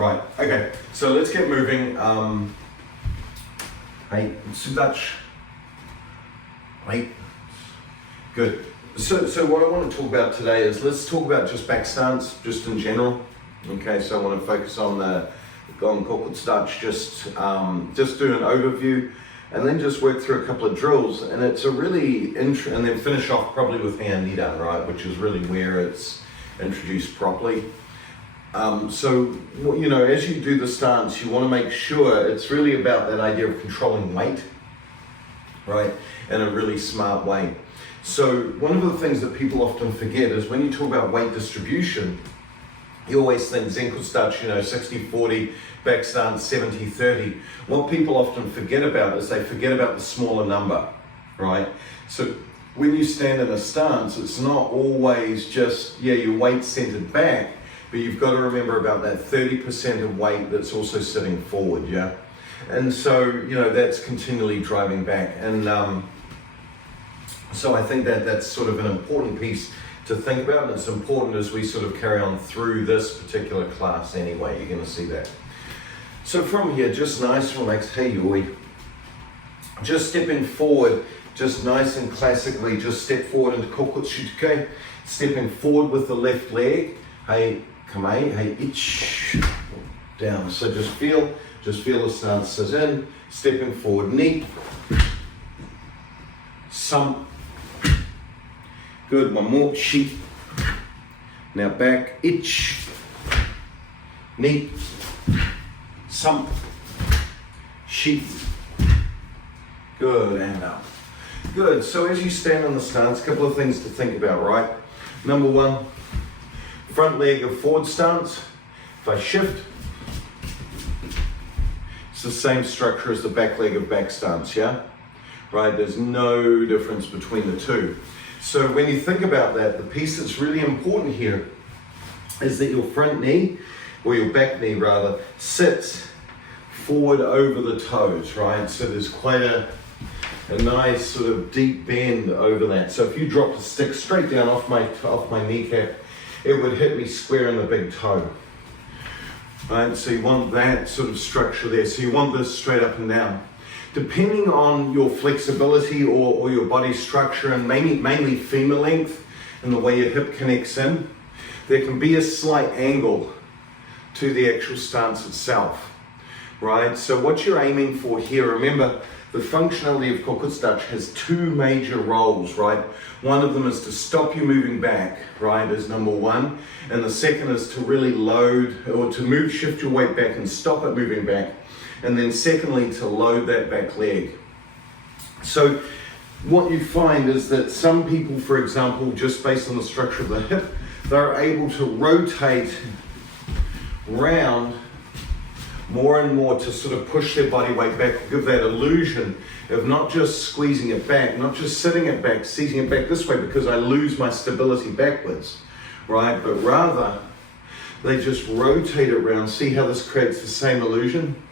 Right, okay, so let's get moving. Hey, Dutch. Hey, good. So what I want to talk about today is, let's talk about just back stance, just in general. Okay, so I want to focus on Kokutsu Dutch, just do an overview, and then just work through a couple of drills. And it's a really and then finish off probably with hand knee down, right, which is really where it's introduced properly. So, you know, as you do the stance, you want to make sure it's really about that idea of controlling weight, right, in a really smart way. So one of the things that people often forget is when you talk about weight distribution, you always think Kokutsu Dutch, you know, 60-40, back stance 70-30. What people often forget about is they forget about the smaller number, right? So when you stand in a stance, it's not always just, yeah, your weight centered back, but you've got to remember about that 30% of weight that's also sitting forward, yeah? And so, you know, that's continually driving back. And so I think that that's sort of an important piece to think about, and it's important as we sort of carry on through this particular class anyway. You're going to see that. So from here, just nice, relaxed, hey yoi. Just stepping forward, just nice and classically, just step forward into Kokutsu, okay? Stepping forward with the left leg, hey, kamae, hey, ich, down. So just feel the stance sit in, stepping forward, knee, some. Good, one more, sheep. Now back, itch, knee, some, sheep. Good, and up. Good, so as you stand on the stance, a couple of things to think about, right? Number one, front leg of forward stance. If I shift, it's the same structure as the back leg of back stance, yeah? Right, there's no difference between the two. So when you think about that, the piece that's really important here is that your front knee, or your back knee rather, sits forward over the toes, right? So there's quite a nice sort of deep bend over that. So if you dropped a stick straight down off my kneecap, it would hit me square in the big toe. Right? So you want that sort of structure there. So you want this straight up and down. Depending on your flexibility or your body structure, and mainly femur length and the way your hip connects in, there can be a slight angle to the actual stance itself, right? So what you're aiming for here, remember, the functionality of Kokutsu Dutch has two major roles, right? One of them is to stop you moving back, right, is number one. And the second is to really load, or to shift your weight back and stop it moving back. And then secondly, to load that back leg. So what you find is that some people, for example, just based on the structure of the hip, they're able to rotate round more and more to sort of push their body weight back, give that illusion of not just squeezing it back, not just sitting it back, seating it back this way because I lose my stability backwards, right? But rather, they just rotate it around. See how this creates the same illusion?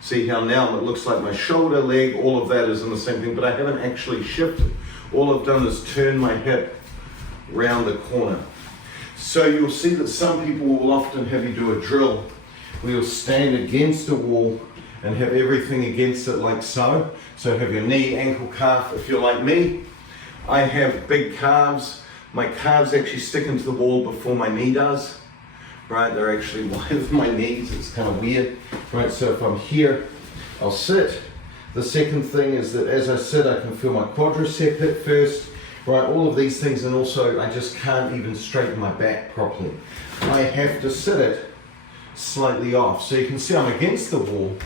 See how now it looks like my shoulder, leg, all of that is in the same thing, but I haven't actually shifted. All I've done is turn my hip round the corner. So you'll see that some people will often have you do a drill where you'll stand against a wall and have everything against it like so. So have your knee, ankle, calf. If you're like me, I have big calves. My calves actually stick into the wall before my knee does. Right, they're actually wide with my knees. It's kind of weird. Right, so if I'm here, I'll sit. The second thing is that as I sit, I can feel my quadricep hit first. Right, all of these things, and also I just can't even straighten my back properly. I have to sit it slightly off. So you can see I'm against the wall,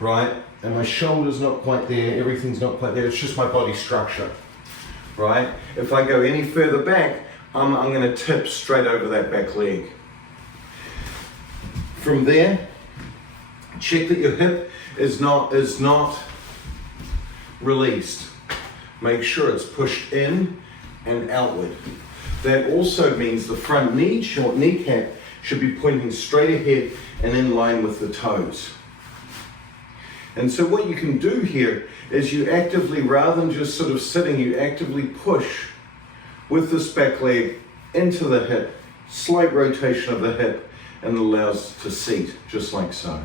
right? And my shoulder's not quite there, everything's not quite there. It's just my body structure, right? If I go any further back, I'm going to tip straight over that back leg. From there, check that your hip is not released. Make sure it's pushed in and outward. That also means the front knee, short kneecap, should be pointing straight ahead and in line with the toes. And so what you can do here is you actively, rather than just sort of sitting, you actively push with this back leg into the hip, slight rotation of the hip, and it allows to seat, just like so.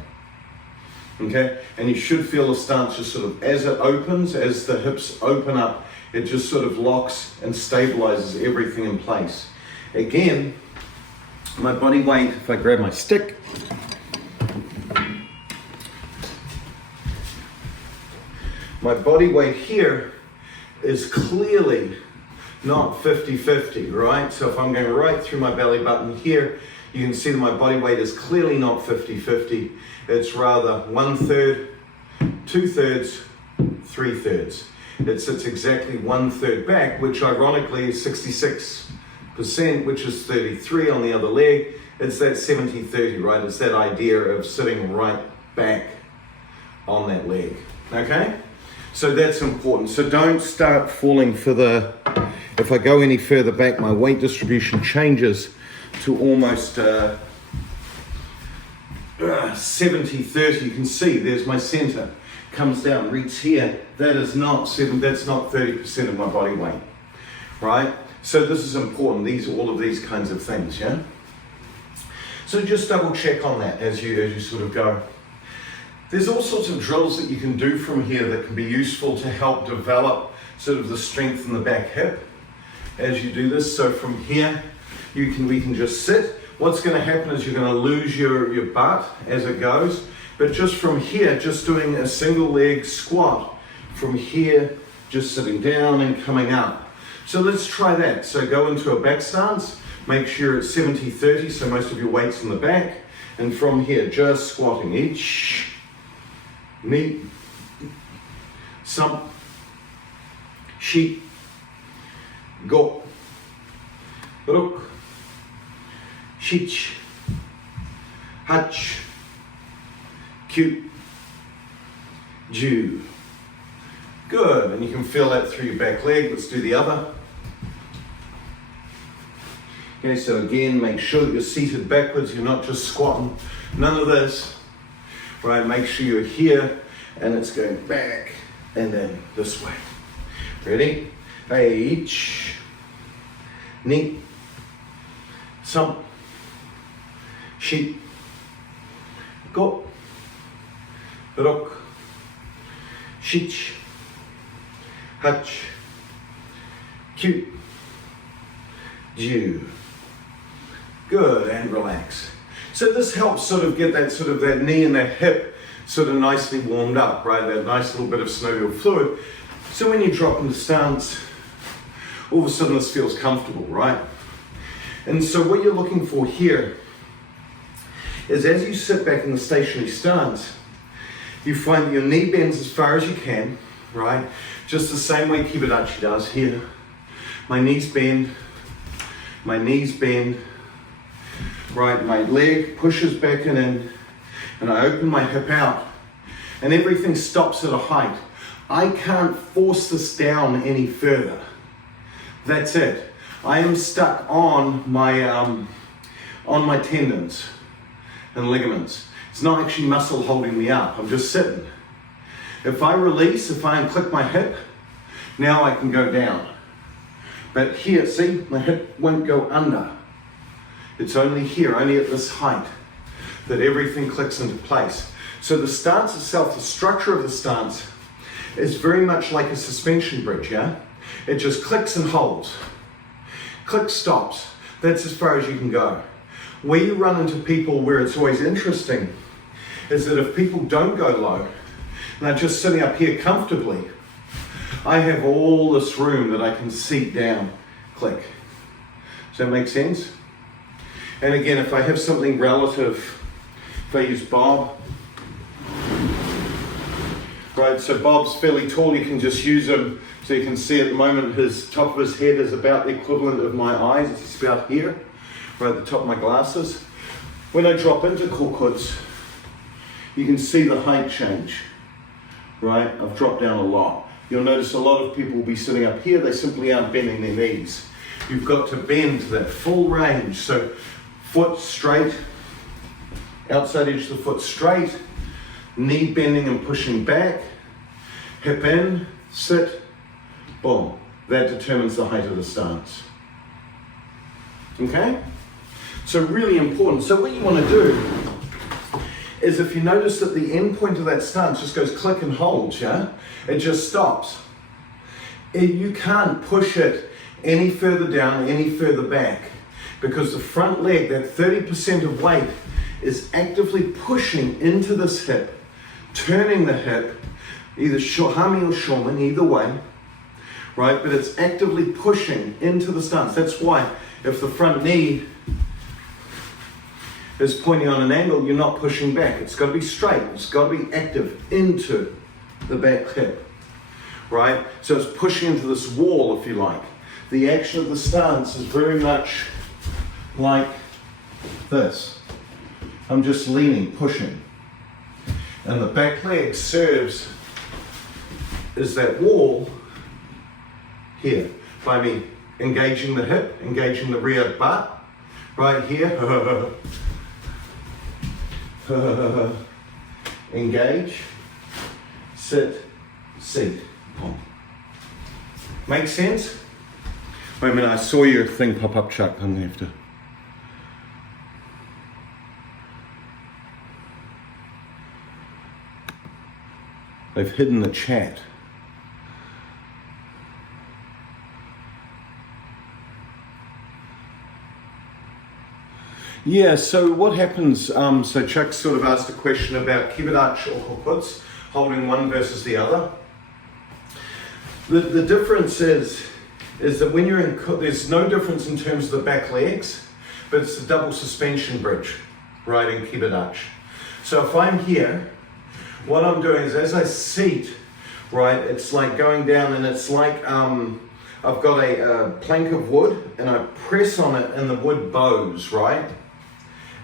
Okay, and you should feel the stance just sort of, as it opens, as the hips open up, it just sort of locks and stabilizes everything in place. Again, my body weight, if I grab my stick, my body weight here is clearly not 50-50, right? So if I'm going right through my belly button here, you can see that my body weight is clearly not 50-50. It's rather 1/3, 2/3, 3/3. It sits exactly 1/3 back, which ironically is 66%, which is 33 on the other leg. It's that 70-30, right? It's that idea of sitting right back on that leg, okay? So that's important. So don't start falling for the, if I go any further back, my weight distribution changes to almost 70-30. You can see there's my center, comes down, reads here. That is not 30% of my body weight, right? So this is important, all of these kinds of things, yeah? So just double check on that as you sort of go. There's all sorts of drills that you can do from here that can be useful to help develop sort of the strength in the back hip as you do this. So from here, we can just sit. What's going to happen is you're going to lose your butt as it goes, but just from here, just doing a single leg squat, from here, just sitting down and coming up. So let's try that. So go into a back stance, make sure it's 70-30, so most of your weight's in the back, and from here, just squatting each, knee, some, sheet, go, ruk, shich, hach, cute, ju. Good, and you can feel that through your back leg. Let's do the other. Okay, so again, make sure that you're seated backwards, you're not just squatting. None of this, right? Make sure you're here, and it's going back, and then this way. Ready? Each, knee, some, sheet, go, rok, shich, hach, cute, ju. Good, and relax. So this helps sort of get that knee and that hip sort of nicely warmed up, right? That nice little bit of synovial fluid. So when you drop into stance, all of a sudden this feels comfortable, right? And so what you're looking for here is as you sit back in the stationary stance, you find that your knee bends as far as you can, right? Just the same way dachi does here. My knees bend, right? My leg pushes back and in, and I open my hip out, and everything stops at a height. I can't force this down any further. That's it. I am stuck on my tendons and ligaments. It's not actually muscle holding me up. I'm just sitting. If I release, if I unclick my hip, now I can go down. But here, see, my hip won't go under. It's only here, only at this height, that everything clicks into place. So the stance itself, the structure of the stance, is very much like a suspension bridge, yeah? It just clicks and holds. Click, stops. That's as far as you can go. Where you run into people where it's always interesting is that if people don't go low, and they're just sitting up here comfortably, I have all this room that I can seat down, click. Does that make sense? And again, if I have something relative, if I use Bob, right, so Bob's fairly tall, you can just use him, so you can see at the moment his top of his head is about the equivalent of my eyes, it's about here, right at the top of my glasses. When I drop into Kokutsu, you can see the height change, right? I've dropped down a lot. You'll notice a lot of people will be sitting up here, they simply aren't bending their knees. You've got to bend to that full range, so foot straight, outside edge of the foot straight, knee bending and pushing back, hip in, sit, boom. That determines the height of the stance. Okay? So really important. So what you want to do is, if you notice that the end point of that stance just goes click and hold, yeah? It just stops. You can't push it any further down, any further back, because the front leg, that 30% of weight, is actively pushing into this hip, turning the hip, either Hami or Shoman, either way, right? But it's actively pushing into the stance. That's why if the front knee is pointing on an angle, you're not pushing back. It's got to be straight. It's got to be active into the back hip, right? So it's pushing into this wall, if you like. The action of the stance is very much like this. I'm just leaning, pushing. And the back leg serves as that wall here by me engaging the hip, engaging the rear butt, right here. Engage, sit, seat. Make sense? Wait a minute, I saw your thing pop up, Chuck. I'm going to have to. They've hidden the chat. Yeah, so what happens, so Chuck sort of asked a question about kibadachi or kokutsu, holding one versus the other. The difference is that when you're in, there's no difference in terms of the back legs, but it's a double suspension bridge, right, in kibadachi. So if I'm here, what I'm doing is as I seat, right, it's like going down, and it's like I've got a plank of wood and I press on it and the wood bows, right,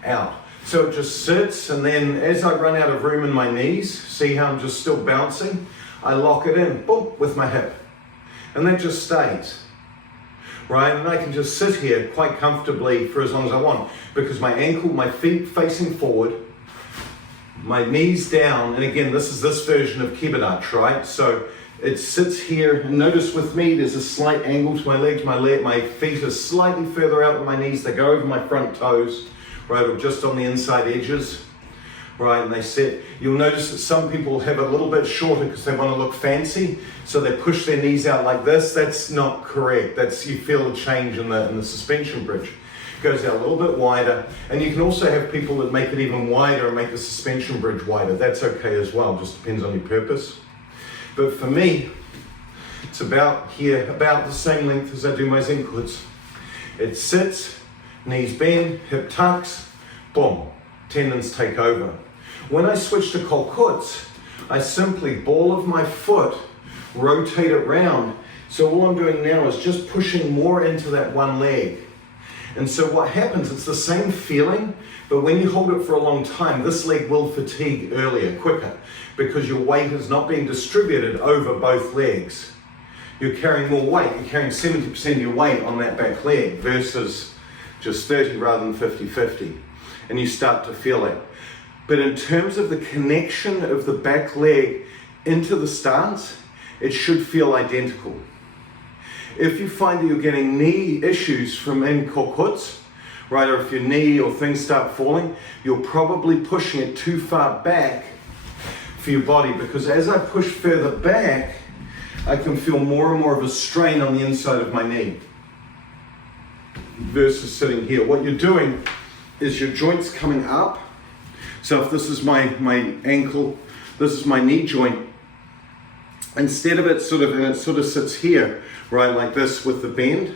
out. So it just sits, and then as I run out of room in my knees, see how I'm just still bouncing, I lock it in, boom, with my hip. And that just stays, right? And I can just sit here quite comfortably for as long as I want, because my ankle, my feet facing forward, my knees down, and again, this is this version of kibadachi, right? So it sits here, and notice with me, there's a slight angle to my legs. My feet are slightly further out than my knees. They go over my front toes, right, or just on the inside edges, right, and they sit. You'll notice that some people have a little bit shorter because they want to look fancy, so they push their knees out like this. That's not correct. That's, you feel a change in the suspension bridge. Goes out a little bit wider, and you can also have people that make it even wider and make the suspension bridge wider. That's okay as well, just depends on your purpose. But for me, it's about here, about the same length as I do my zenkutsu. It sits, knees bend, hip tucks, boom, tendons take over. When I switch to kokutsu, I simply ball of my foot, rotate it round. So all I'm doing now is just pushing more into that one leg. And so what happens, it's the same feeling, but when you hold it for a long time, this leg will fatigue earlier, quicker, because your weight is not being distributed over both legs. You're carrying more weight, you're carrying 70% of your weight on that back leg versus just 30 rather than 50-50. And you start to feel it. But in terms of the connection of the back leg into the stance, it should feel identical. If you find that you're getting knee issues from in kokutsu, right, or if your knee or things start falling, you're probably pushing it too far back for your body, because as I push further back, I can feel more and more of a strain on the inside of my knee versus sitting here. What you're doing is your joints coming up. So if this is my ankle, this is my knee joint, instead of it sort of sits here, right, like this with the bend,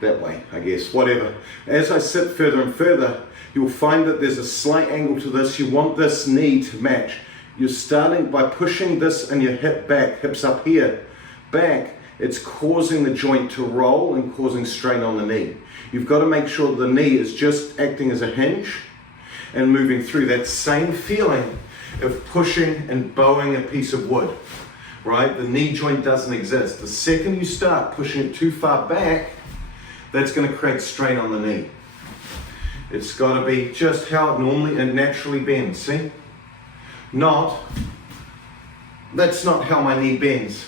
that way, I guess, whatever. As I sit further and further, you'll find that there's a slight angle to this. You want this knee to match. You're starting by pushing this and your hip back, hips up here, back, it's causing the joint to roll and causing strain on the knee. You've got to make sure the knee is just acting as a hinge and moving through that same feeling of pushing and bowing a piece of wood, right? The knee joint doesn't exist. The second you start pushing it too far back, that's going to create strain on the knee. It's got to be just how it normally and naturally bends, see? That's not how my knee bends.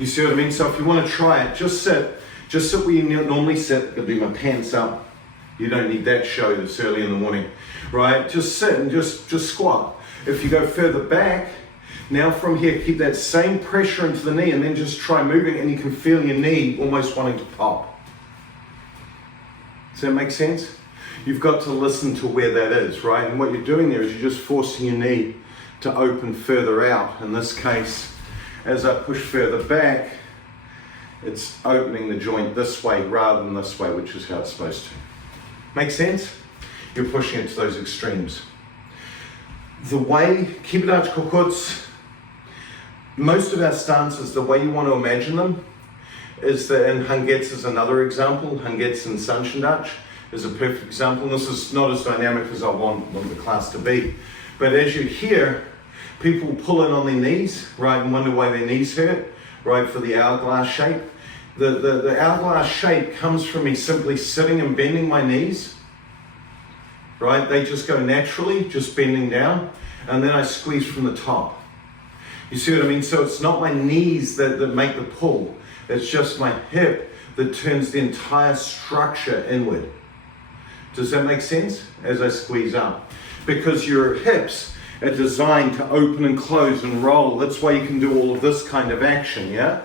You see what I mean? So if you want to try it, just sit where you normally sit. It'll be my pants up, You don't need that show this early in the morning, right? Just sit and just squat. If you go further back, now from here, keep that same pressure into the knee and then just try moving, and you can feel your knee almost wanting to pop. Does that make sense? You've got to listen to where that is, right? And what you're doing there is you're just forcing your knee to open further out. In this case, as I push further back, it's opening the joint this way rather than this way, which is how it's supposed to. Make sense? You're pushing it to those extremes. The way, Dachi Kokutsu, most of our stances, the way you want to imagine them, is that, and Hangetsu is another example, Hangetsu and Swanson dachi is a perfect example. And this is not as dynamic as I want the class to be. But as you hear, people pull in on their knees, right, and wonder why their knees hurt, right, for the hourglass shape. The hourglass shape comes from me simply sitting and bending my knees, right? They just go naturally, just bending down, and then I squeeze from the top. You see what I mean? So it's not my knees that make the pull. It's just my hip that turns the entire structure inward. Does that make sense? As I squeeze up. Because your hips are designed to open and close and roll. That's why you can do all of this kind of action, yeah?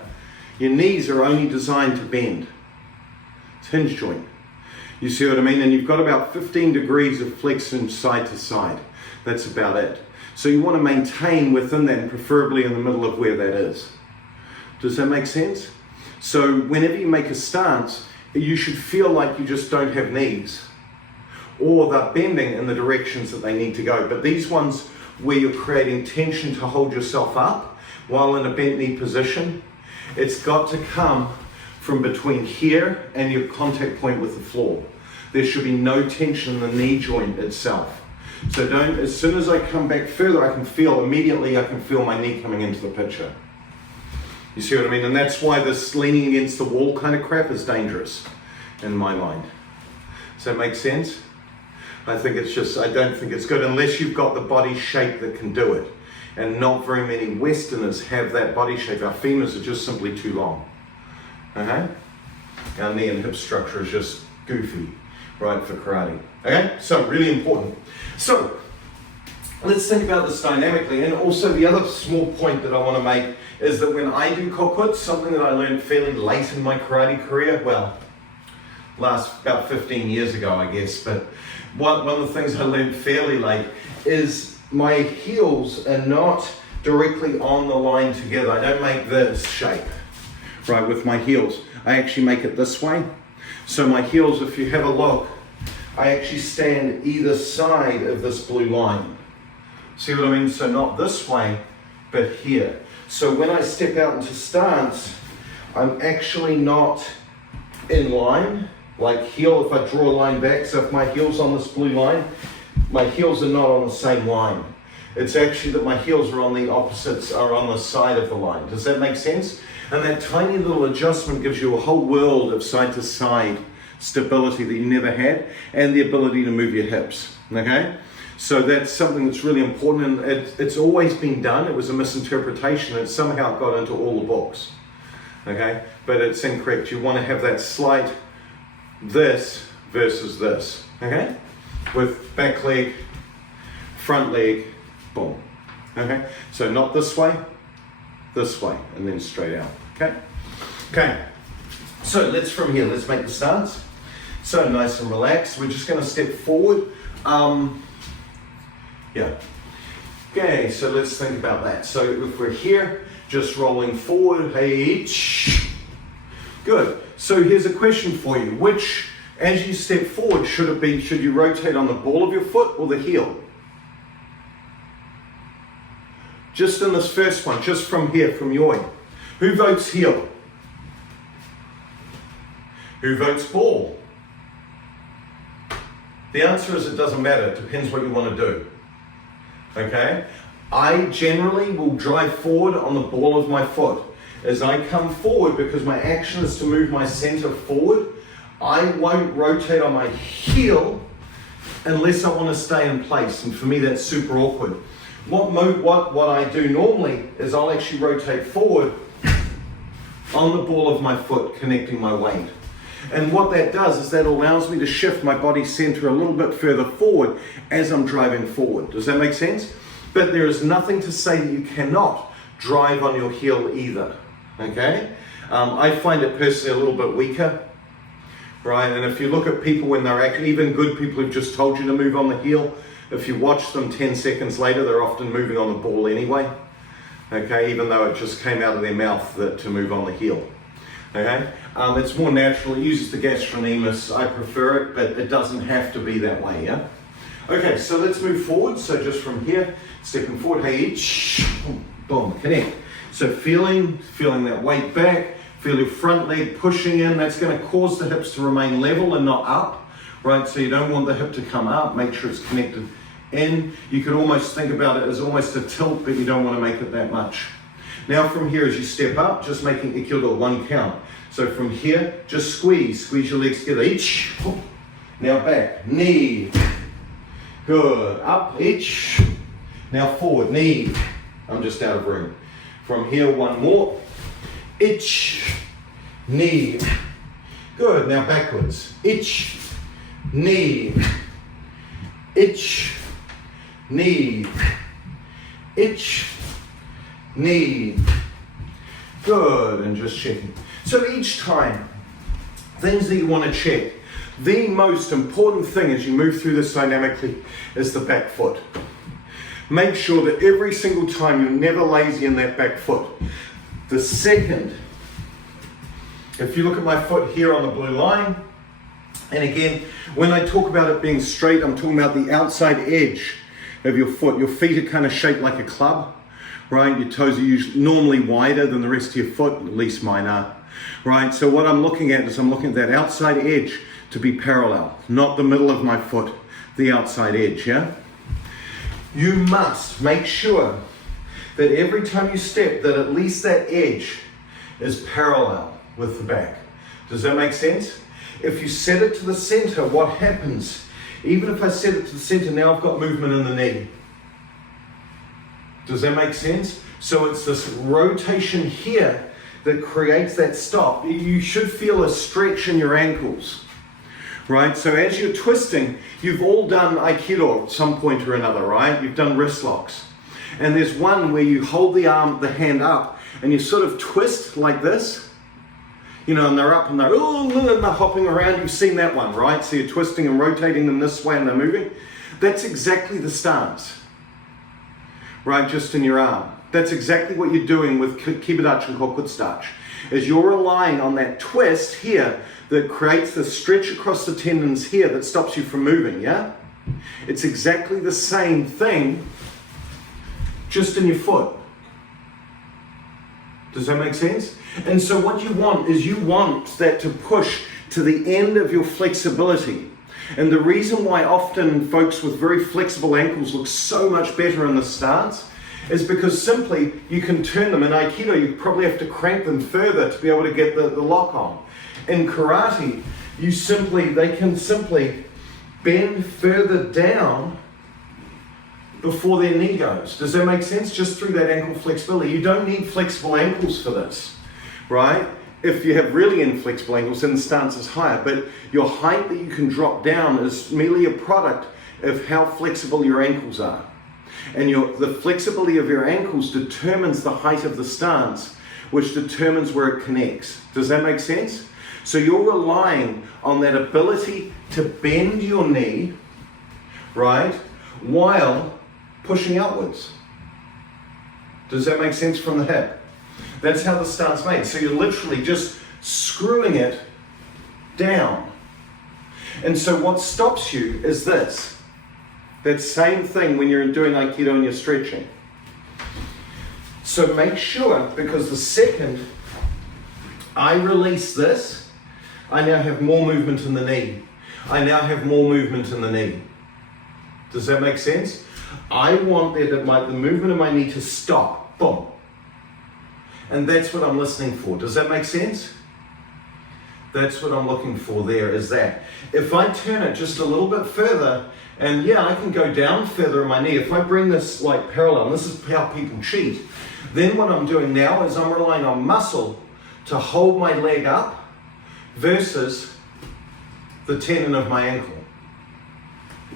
Your knees are only designed to bend. It's hinge joint. You see what I mean? And you've got about 15 degrees of flexion side to side. That's about it. So you want to maintain within that, and preferably in the middle of where that is. Does that make sense? So whenever you make a stance, you should feel like you just don't have knees, or they're bending in the directions that they need to go. But these ones where you're creating tension to hold yourself up while in a bent knee position, it's got to come from between here and your contact point with the floor. There should be no tension in the knee joint itself. So don't, as soon as I come back further, I can feel my knee coming into the picture. You see what I mean? And that's why this leaning against the wall kind of crap is dangerous in my mind. Does that make sense? I don't think it's good unless you've got the body shape that can do it. And not very many Westerners have that body shape. Our femurs are just simply too long. Okay? Our knee and hip structure is just goofy, right, for karate. Okay? So, really important. So, let's think about this dynamically. And also the other small point that I want to make is that when I do Kokutsu, something that I learned fairly late in my karate career, well, last about 15 years ago, I guess, but one of the things I learned fairly late is my heels are not directly on the line together. I don't make this shape, right, with my heels. I actually make it this way. So my heels, if you have a look, I actually stand either side of this blue line. See what I mean? So not this way, but here. So when I step out into stance, I'm actually not in line, like heel, if I draw a line back. So if my heel's on this blue line, my heels are not on the same line. It's actually that my heels are on the opposites, are on the side of the line. Does that make sense? And that tiny little adjustment gives you a whole world of side to side stability that you never had, and the ability to move your hips, okay? So that's something that's really important, and it's always been done. It was a misinterpretation, and somehow it got into all the books, okay? But it's incorrect. You want to have that slight this versus this, okay? With back leg, front leg, boom, okay? So not this way, and then straight out, okay? Okay, so let's make the stance. So nice and relaxed. We're just going to step forward. Yeah. Okay, so let's think about that. So if we're here, just rolling forward, hey, good. So here's a question for you. Which, as you step forward, should you rotate on the ball of your foot or the heel? Just in this first one, just from here, from Yoi. Who votes heel? Who votes ball? The answer is it doesn't matter. It depends what you want to do. Okay? I generally will drive forward on the ball of my foot. As I come forward, because my action is to move my center forward, I won't rotate on my heel unless I want to stay in place. And for me, that's super awkward. What I do normally is I'll actually rotate forward on the ball of my foot, connecting my weight. And what that does is that allows me to shift my body center a little bit further forward as I'm driving forward. Does that make sense? But there is nothing to say that you cannot drive on your heel either, okay? I find it personally a little bit weaker, right? And if you look at people when they're actually, even good people who've just told you to move on the heel, if you watch them 10 seconds later, they're often moving on the ball anyway, okay? Even though it just came out of their mouth to move on the heel, okay? It's more natural, it uses the gastrocnemius, I prefer it, but it doesn't have to be that way, yeah? Okay, so let's move forward. So just from here, stepping forward, hey, each, boom, connect. So feeling that weight back, feel your front leg pushing in. That's going to cause the hips to remain level and not up, right? So you don't want the hip to come up. Make sure it's connected in. You could almost think about it as almost a tilt, but you don't want to make it that much. Now from here, as you step up, just making ikido 1 count. So from here, just squeeze your legs together. Each. Now back, knee. Good. Up, each. Now forward, knee. I'm just out of room. From here, 1 more. Each. Knee. Good. Now backwards. Each. Knee. Each. Knee. Each. Knee. Good. And just checking. So each time, things that you want to check. The most important thing as you move through this dynamically is the back foot. Make sure that every single time you're never lazy in that back foot. The second, if you look at my foot here on the blue line, and again, when I talk about it being straight, I'm talking about the outside edge of your foot. Your feet are kind of shaped like a club, right? Your toes are usually normally wider than the rest of your foot, at least mine are, right? So what I'm looking at is I'm looking at that outside edge to be parallel, not the middle of my foot, the outside edge, yeah? You must make sure that every time you step that at least that edge is parallel with the back. Does that make sense? If you set it to the center, what happens? Even if I set it to the center, now I've got movement in the knee. Does that make sense? So it's this rotation here that creates that stop. You should feel a stretch in your ankles. Right, so as you're twisting, you've all done Aikido at some point or another, right? You've done wrist locks. And there's one where you hold the hand up, and you sort of twist like this. You know, and they're up and they're hopping around. You've seen that one, right? So you're twisting and rotating them this way and they're moving. That's exactly the stance, right? Just in your arm. That's exactly what you're doing with Kibidachi and Kokutsu, is you're relying on that twist here that creates the stretch across the tendons here that stops you from moving, yeah? It's exactly the same thing, just in your foot. Does that make sense? And so what you want is you want that to push to the end of your flexibility. And the reason why often folks with very flexible ankles look so much better in the stance is because simply you can turn them. In Aikido, you probably have to crank them further to be able to get the lock on. In karate, they can simply bend further down before their knee goes. Does that make sense? Just through that ankle flexibility. You don't need flexible ankles for this, right? If you have really inflexible ankles, then the stance is higher. But your height that you can drop down is merely a product of how flexible your ankles are. And the flexibility of your ankles determines the height of the stance, which determines where it connects. Does that make sense? So you're relying on that ability to bend your knee, right, while pushing outwards. Does that make sense from the hip? That's how the stance made. So you're literally just screwing it down. And so what stops you is this. That same thing when you're doing Aikido and you're stretching. So make sure, because the second I release this, I now have more movement in the knee. I now have more movement in the knee. Does that make sense? I want the movement of my knee to stop. Boom. And that's what I'm listening for. Does that make sense? That's what I'm looking for there, is that. If I turn it just a little bit further, and yeah, I can go down further in my knee. If I bring this like parallel, and this is how people cheat, then what I'm doing now is I'm relying on muscle to hold my leg up versus the tendon of my ankle.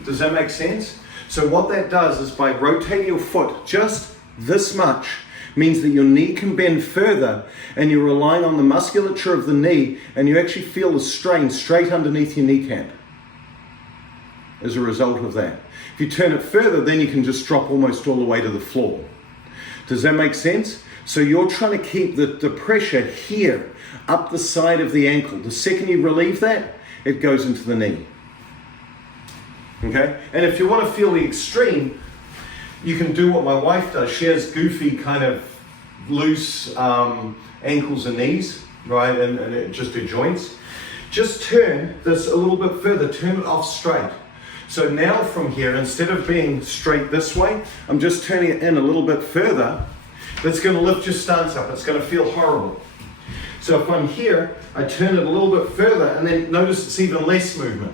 Does that make sense? So what that does is by rotating your foot just this much means that your knee can bend further and you're relying on the musculature of the knee and you actually feel the strain straight underneath your kneecap as a result of that. If you turn it further, then you can just drop almost all the way to the floor. Does that make sense? So you're trying to keep the pressure here up the side of the ankle. The second you relieve that, it goes into the knee. Okay? And if you want to feel the extreme, you can do what my wife does. She has goofy kind of loose ankles and knees, right? And just do joints. Just turn this a little bit further. Turn it off straight. So now from here, instead of being straight this way, I'm just turning it in a little bit further. That's going to lift your stance up. It's going to feel horrible. So if I'm here, I turn it a little bit further and then notice it's even less movement.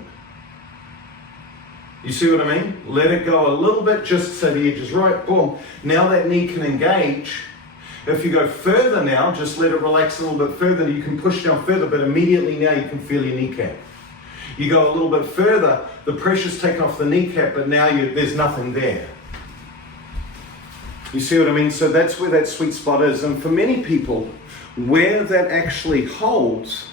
You see what I mean? Let it go a little bit just so the edge is right. Boom. Now that knee can engage. If you go further now, just let it relax a little bit further. You can push down further, but immediately now you can feel your kneecap. You go a little bit further, the pressure's taken off the kneecap, but now there's nothing there. You see what I mean? So that's where that sweet spot is. And for many people, where that actually holds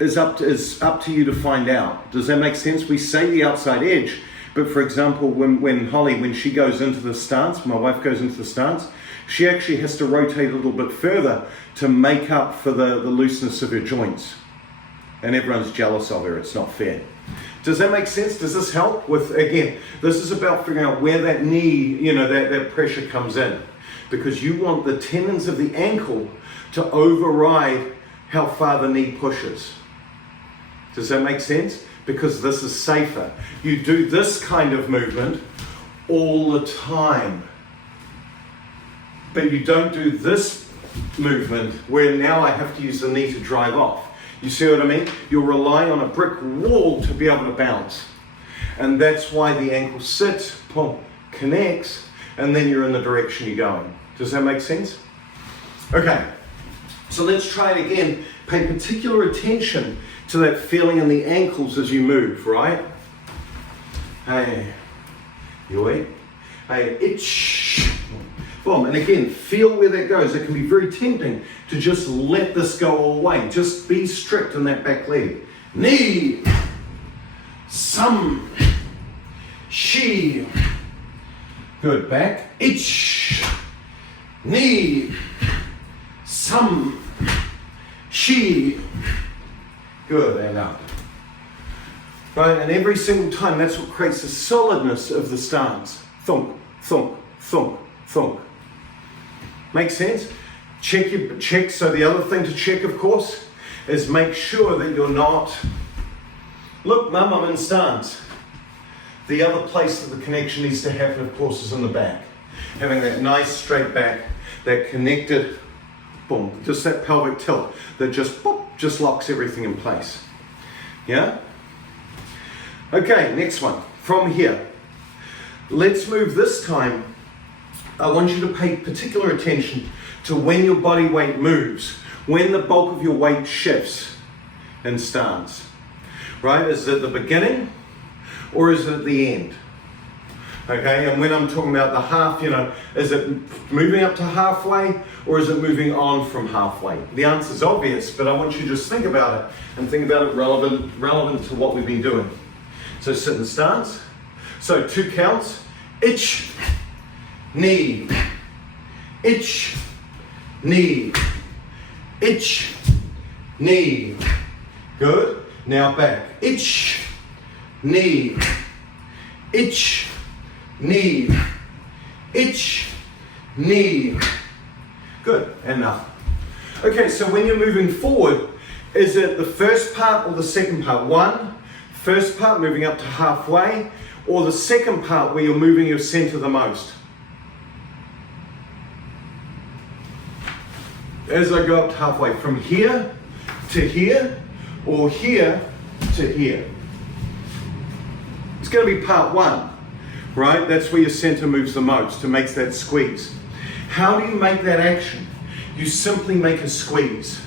is up to you to find out. Does that make sense? We say the outside edge, but for example, when Holly, when she goes into the stance, my wife goes into the stance, she actually has to rotate a little bit further to make up for the looseness of her joints. And everyone's jealous of her. It's not fair. Does that make sense? Does this help? Again, this is about figuring out where that knee, that pressure comes in. Because you want the tendons of the ankle to override how far the knee pushes. Does that make sense? Because this is safer. You do this kind of movement all the time. But you don't do this movement where now I have to use the knee to drive off. You see what I mean? You're relying on a brick wall to be able to bounce. And that's why the ankle sits, boom, connects, and then you're in the direction you're going. Does that make sense? Okay, so let's try it again. Pay particular attention to that feeling in the ankles as you move, right? Hey, you wait. Hey, itch. Boom, and again, feel where that goes. It can be very tempting to just let this go all the way. Just be strict in that back leg. Knee, some, she. Good, back, itch, knee, some, she. Good, and up. Right, and every single time, that's what creates the solidness of the stance. Thunk, thunk, thunk, thunk. Make sense? Check. So the other thing to check, of course, is make sure that you're not, look, Mum, I'm in stance. The other place that the connection needs to happen, of course, is in the back. Having that nice straight back, that connected, boom, just that pelvic tilt that just locks everything in place. Yeah? Okay, next one. From here, let's move this time. I want you to pay particular attention to when your body weight moves, when the bulk of your weight shifts in stance. Right? Is it at the beginning or is it at the end? Okay, and when I'm talking about the half, is it moving up to halfway or is it moving on from halfway? The answer is obvious, but I want you to just think about it and think about it relevant to what we've been doing. So sit in stance. So 2 counts. Itch, knee, itch, knee, itch, knee. Good. Now back. Itch, knee, itch, knee, itch, knee. Good. And up. Okay, so when you're moving forward, is it the first part or the second part? First part moving up to halfway, or the second part where you're moving your center the most? As I go up to halfway, from here to here, or here to here. It's going to be part 1, right? That's where your center moves the most, to make that squeeze. How do you make that action? You simply make a squeeze,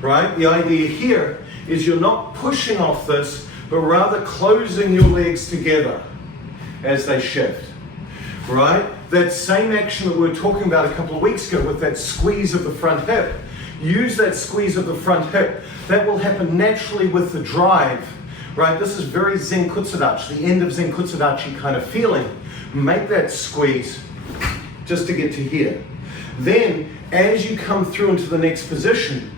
right? The idea here is you're not pushing off this, but rather closing your legs together as they shift, right? That same action that we were talking about a couple of weeks ago with that squeeze of the front hip. Use that squeeze of the front hip. That will happen naturally with the drive, right? This is very Zenkutsu dachi, the end of Zenkutsu dachi kind of feeling. Make that squeeze just to get to here. Then, as you come through into the next position,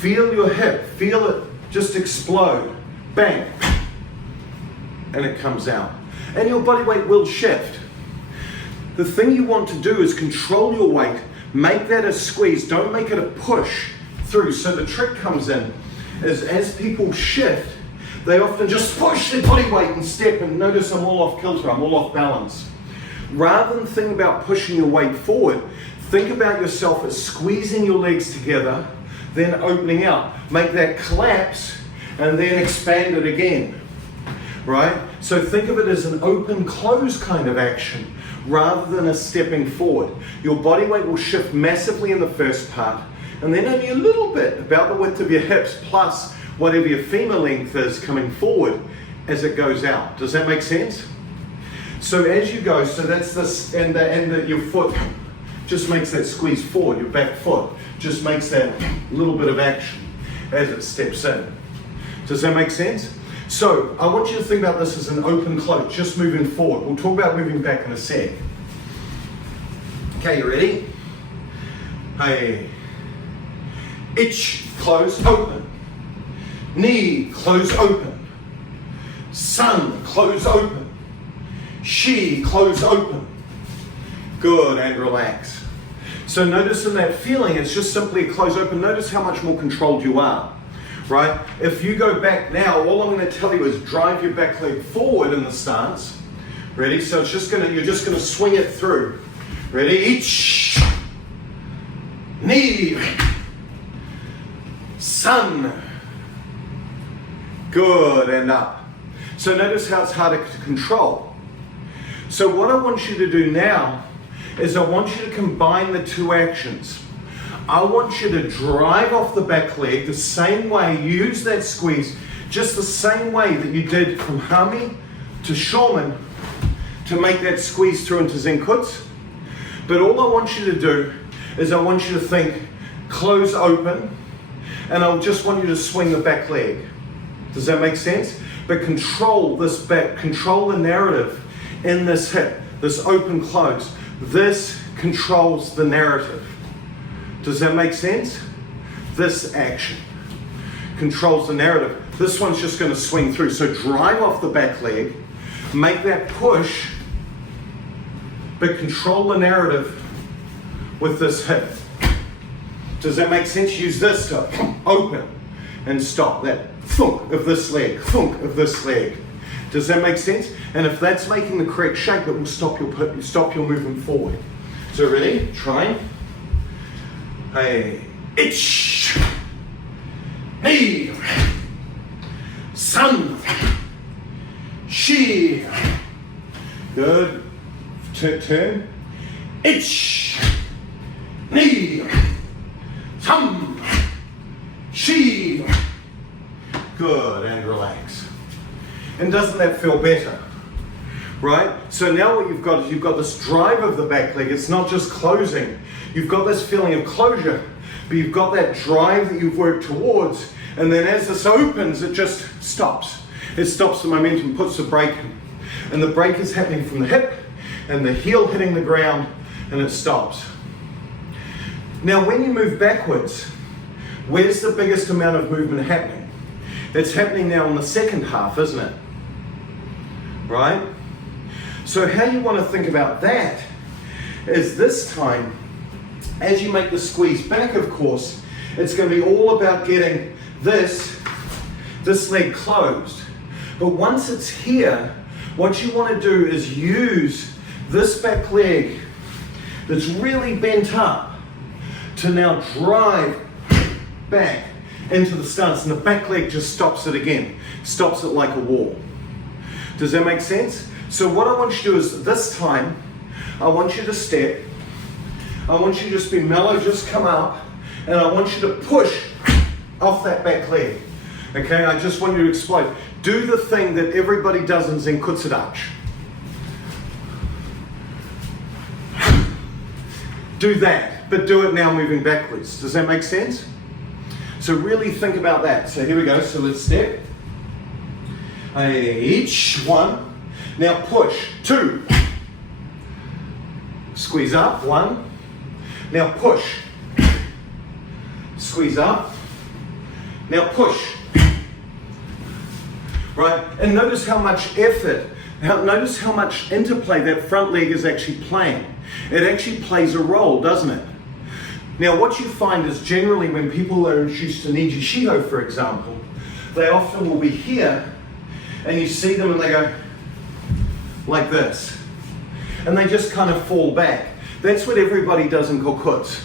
feel your hip, feel it just explode, bang, and it comes out. And your body weight will shift. The thing you want to do is control your weight, make that a squeeze, don't make it a push through. So the trick comes in is as people shift, they often just push their body weight and step, and notice I'm all off kilter, I'm all off balance. Rather than think about pushing your weight forward, think about yourself as squeezing your legs together, then opening out. Make that collapse and then expand it again, right? So think of it as an open close kind of action rather than a stepping forward. Your body weight will shift massively in the first part, and then only a little bit, about the width of your hips plus whatever your femur length is coming forward as it goes out. Does that make sense? So as you go, so that's this, and your foot just makes that squeeze forward, your back foot just makes that little bit of action as it steps in. Does that make sense? So I want you to think about this as an open close, just moving forward. We'll talk about moving back in a sec. Okay, you ready? Hey. Ich, close, open. Ni, close, open. Sun, close, open. She, close, open. Good, and relax. So notice in that feeling, it's just simply a close open. Notice how much more controlled you are, right? If you go back now, all I'm going to tell you is drive your back leg forward in the stance. Ready? So it's just you're just going to swing it through. Ready? Ich, ni, sun. Good, and up. So notice how it's harder to control. So what I want you to do now is I want you to combine the two actions. I want you to drive off the back leg the same way, use that squeeze, just the same way that you did from Hami to Shomen to make that squeeze through into Zenkutsu. But all I want you to do is I want you to think close open, and I just want you to swing the back leg. Does that make sense? But control this back, control the narrative in this hip, this open close. This controls the narrative. Does that make sense? This action controls the narrative. This one's just going to swing through. So drive off the back leg, make that push, but control the narrative with this hip. Does that make sense? Use this to open and stop. That thunk of this leg, thunk of this leg. Does that make sense? And if that's making the correct shape, that will stop your movement forward. So ready? Try. Hey, ich, ni, sun, she. Good. Turn. Ich, ni, sun, she. Good, and relax. And doesn't that feel better? Right? So now what you've got is you've got this drive of the back leg. It's not just closing. You've got this feeling of closure, but you've got that drive that you've worked towards, and then as this opens, it just stops. It stops the momentum, puts the brake in. And the brake is happening from the hip, and the heel hitting the ground, and it stops. Now when you move backwards, where's the biggest amount of movement happening? It's happening now in the second half, isn't it? Right? So how you want to think about that is this time, as you make the squeeze back, of course, it's going to be all about getting this leg closed. But once it's here, what you want to do is use this back leg that's really bent up to now drive back into the stance, and the back leg just stops it again, stops it like a wall. Does that make sense? So what I want you to do is this time, I want you to step, I want you to just be mellow, just come up, and I want you to push off that back leg. Okay, I just want you to explode. Do the thing that everybody does in Zenkutsu dachi. Do that, but do it now moving backwards. Does that make sense? So really think about that. So here we go. So let's step. Each one. Now push. 2. Squeeze up. 1. Now push. Squeeze up. Now push. Right? And notice how much effort, notice how much interplay that front leg is actually playing. It actually plays a role, doesn't it? Now what you find is generally when people are introduced to Niji Shiho, for example, they often will be here and you see them and they go like this. And they just kind of fall back. That's what everybody does in Kokutsu.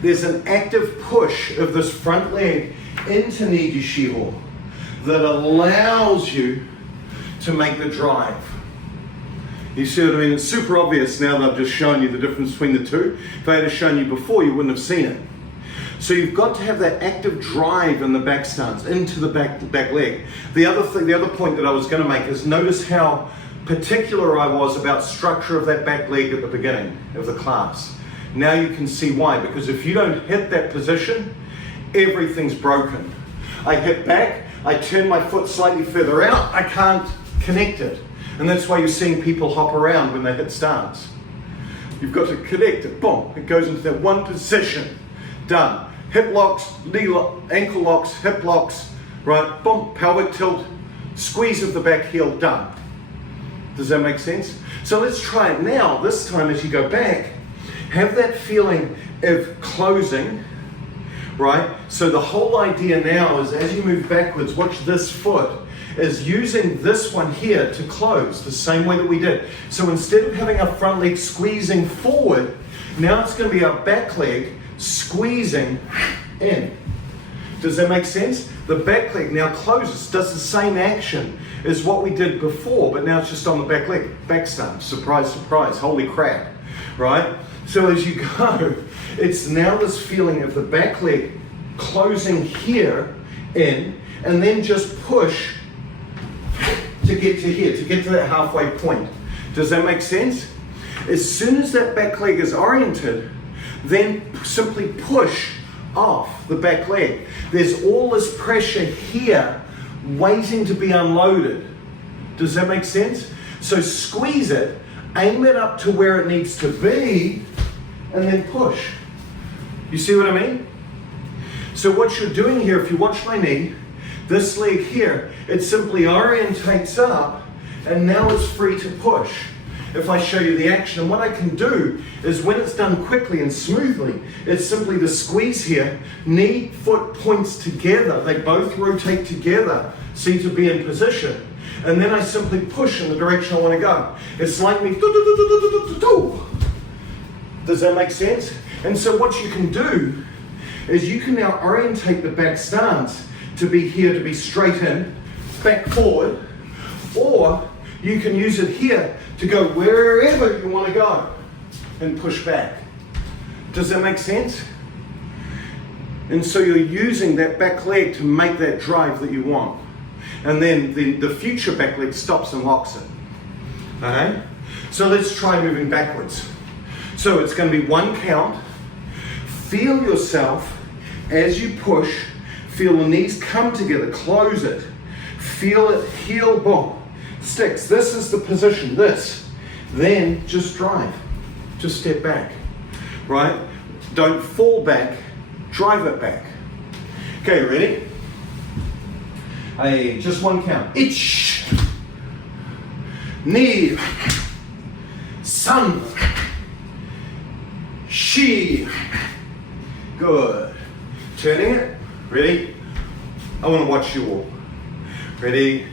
There's an active push of this front leg into Niji Shiho that allows you to make the drive. You see what I mean? It's super obvious now that I've just shown you the difference between the two. If I had shown you before, you wouldn't have seen it. So you've got to have that active drive in the back stance, into the back leg. The other point that I was going to make is notice how particular I was about structure of that back leg at the beginning of the class. Now you can see why, because if you don't hit that position, everything's broken. I hit back, I turn my foot slightly further out, I can't connect it. And that's why you're seeing people hop around when they hit stance. You've got to connect it, boom, it goes into that one position. Done. Hip locks, ankle locks, hip locks, right, boom, pelvic tilt, squeeze of the back heel, done. Does that make sense? So let's try it now. This time as you go back, have that feeling of closing, right? So the whole idea now is as you move backwards, watch this foot, is using this one here to close the same way that we did. So instead of having our front leg squeezing forward, now it's going to be our back leg squeezing in. Does that make sense? The back leg now closes, does the same action as what we did before, but now it's just on the back leg, back stance. Surprise, surprise, holy crap, right? So as you go, it's now this feeling of the back leg closing here in, and then just push to get to here, to get to that halfway point. Does that make sense? As soon as that back leg is oriented, then simply push off the back leg. There's all this pressure here waiting to be unloaded. Does that make sense? So squeeze it, aim it up to where it needs to be, and then push. You see what I mean? So what you're doing here, if you watch my knee, this leg here, it simply orientates up, and now it's free to push. If I show you the action, and what I can do is when it's done quickly and smoothly, it's simply the squeeze here, knee, foot points together, they both rotate together, see to be in position, and then I simply push in the direction I want to go. It's like me, does that make sense? And so what you can do is you can now orientate the back stance to be here, to be straight in, back forward, or you can use it here to go wherever you want to go and push back. Does that make sense? And so you're using that back leg to make that drive that you want. And then the future back leg stops and locks it. Okay? So let's try moving backwards. So it's going to be 1 count. Feel yourself as you push, feel the knees come together, close it. Feel it, heel, boom. Sticks. This is the position, this. Then just drive. Just step back. Right? Don't fall back, drive it back. Okay, ready? Hey, just 1 count. Ich. Ni. San. Shi. Good. Turning it. Ready? I want to watch you all. Ready?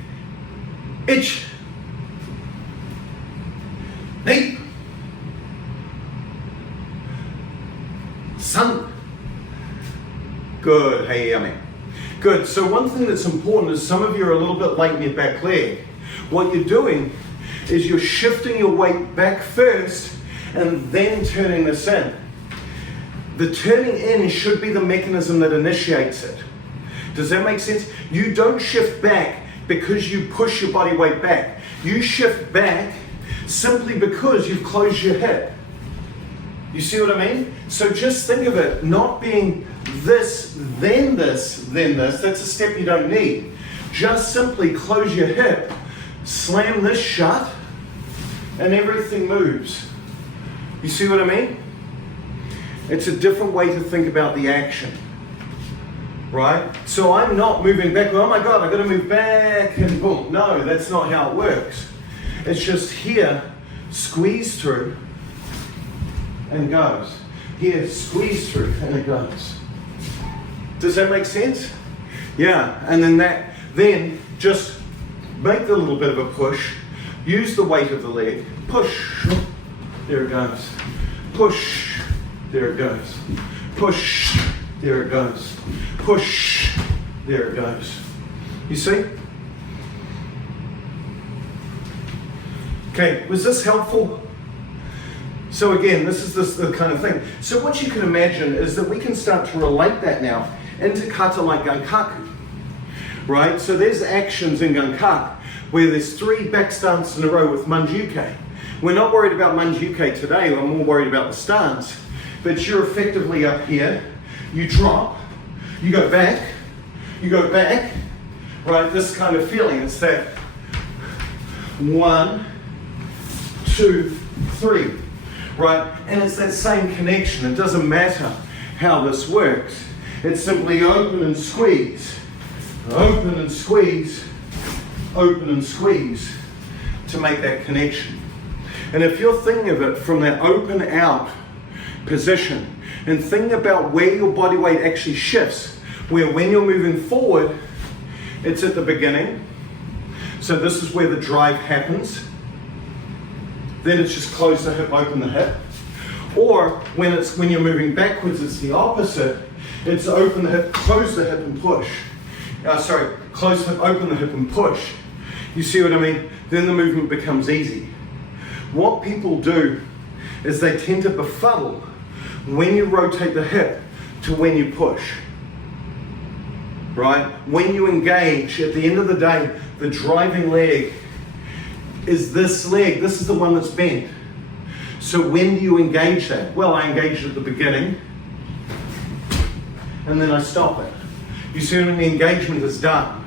Ich. Ni. San. Good. Hey, yummy. Good. So one thing that's important is some of you are a little bit late in your back leg. What you're doing is you're shifting your weight back first and then turning this in. The turning in should be the mechanism that initiates it. Does that make sense? You don't shift back because you push your body weight back. You shift back simply because you've closed your hip. You see what I mean? So just think of it not being this, then this, then this. That's a step you don't need. Just simply close your hip, slam this shut, and everything moves. You see what I mean? It's a different way to think about the action, right? So I'm not moving back, oh my God, I've got to move back and boom. No, that's not how it works. It's just here, squeeze through, and goes. Here, squeeze through, and it goes. Does that make sense? Yeah, and then just make the little bit of a push, use the weight of the leg, push, there it goes, push, there it goes, push, there it goes, push, there it goes. You see? Okay, was this helpful? So again, this is the kind of thing. So what you can imagine is that we can start to relate that now into kata like gankaku, right? So there's actions in gankaku where there's 3 back stance in a row with manjuke. We're not worried about manjuke today, we're more worried about the stance. But you're effectively up here, you drop, you go back, right? This kind of feeling, it's that 1, 2, 3. Right, and it's that same connection. It doesn't matter how this works. It's simply open and squeeze, open and squeeze, open and squeeze to make that connection. And if you're thinking of it from that open out position and thinking about where your body weight actually shifts, where when you're moving forward, it's at the beginning. So this is where the drive happens. Then it's just close the hip, open the hip. Or when you're moving backwards, it's the opposite. It's open the hip, close the hip and push. Close the hip, open the hip and push. You see what I mean? Then the movement becomes easy. What people do is they tend to befuddle when you rotate the hip to when you push. Right? When you engage, at the end of the day, the driving leg is this leg. This is the one that's bent. So when do you engage that? Well, I engage it at the beginning and then I stop it. You see when the engagement is done.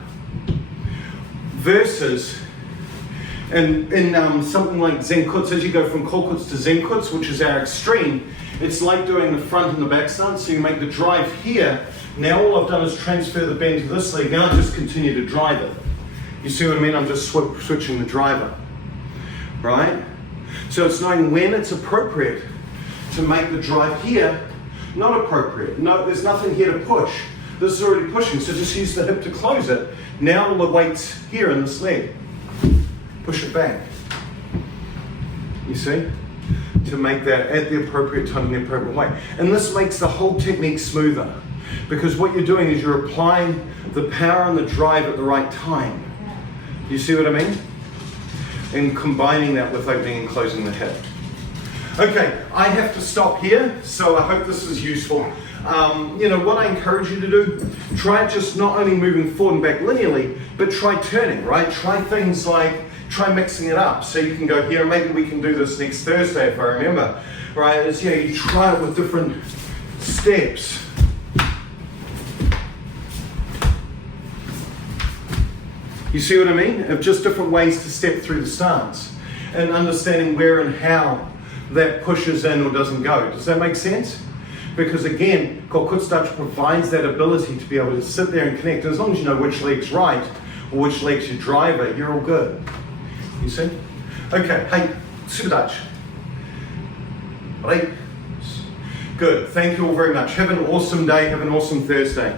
Versus in something like Zenkutsu, as you go from Kokutsu to Zenkutsu, which is our extreme, it's like doing the front and the back stance. So you make the drive here. Now all I've done is transfer the bend to this leg. Now I just continue to drive it. You see what I mean? I'm just switching the driver. Right? So it's knowing when it's appropriate to make the drive here, not appropriate. No, there's nothing here to push. This is already pushing, so just use the hip to close it. Now all the weight's here in this leg. Push it back. You see? To make that at the appropriate time in the appropriate way. And this makes the whole technique smoother. Because what you're doing is you're applying the power and the drive at the right time. You see what I mean? And combining that with opening and closing the hip. Okay, I have to stop here, so I hope this is useful. What I encourage you to do, try just not only moving forward and back linearly, but try turning, right? Try things like, try mixing it up. So you can go here, and maybe we can do this next Thursday if I remember, right? You try it with different steps. You see what I mean? Of just different ways to step through the stance and understanding where and how that pushes in or doesn't go. Does that make sense? Because again, Kokutsu provides that ability to be able to sit there and connect. And as long as you know which leg's right or which leg's your driver, you're all good. You see? Okay, hey, super Dutch. Right? Good, thank you all very much. Have an awesome day, have an awesome Thursday.